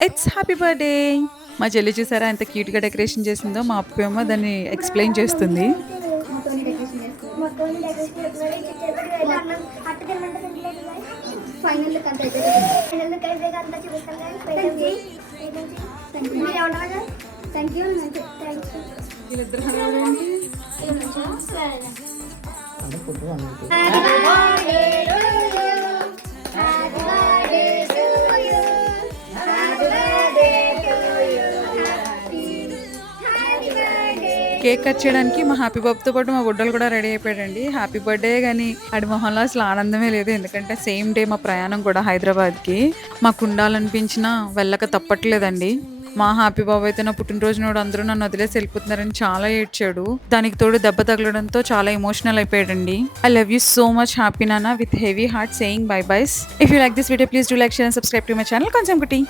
It's happy birthday. మా చెల్లి చూసారా ఎంత క్యూట్‌గా డెకరేషన్ చేసిందో. మా అప్పు ఏమో దాన్ని ఎక్స్‌ప్లెయిన్ చేస్తుంది. మొత్తోని డెకరేషన్ చేసుకున్నాం. మొత్తోని డెకరేషన్ చేసుకొని చేతులు అన్నం అట్టు తినమంటే తినలేదు గాని ఫైనల్ కంటే ఫైనల్ కైతే అంతా చూపిస్తాం గాని థాంక్ యూ. మీరు ఏమంటారు కదా థాంక్ యూ వీళ్ళిద్దరు హడావిడి. Happy birthday to you happy birthday to you happy birthday to you happy birthday. Cake cut చేయడానికి మా హ్యాపీ బాబుతో పాటు మా బుడ్డలు కూడా రెడీ అయిపోయాడండి. హ్యాపీ బర్త్‌డే గాని ఆడి మొహంలో అసలు ఆనందమే లేదు. ఎందుకంటే సేమ్ డే మా ప్రయాణం కూడా హైదరాబాద్‌కి. మాకు ఉండాలనిపించినా వెళ్ళక తప్పట్లేదండి. మా హ్యాపీ బాబు అయితే నా పుట్టినరోజు నాడు అందరూ నన్ను వదిలేసి వెళ్ళిపోతున్నారని చాలా ఏడ్చాడు. దానికి తోడు దెబ్బ తగలడంతో చాలా ఎమోషనల్ అయిపోయాడండి. I love you so much happy నాన్న with heavy heart saying bye byes. If you like this video please do like share and subscribe to my channel కొంచెం కుట్టి.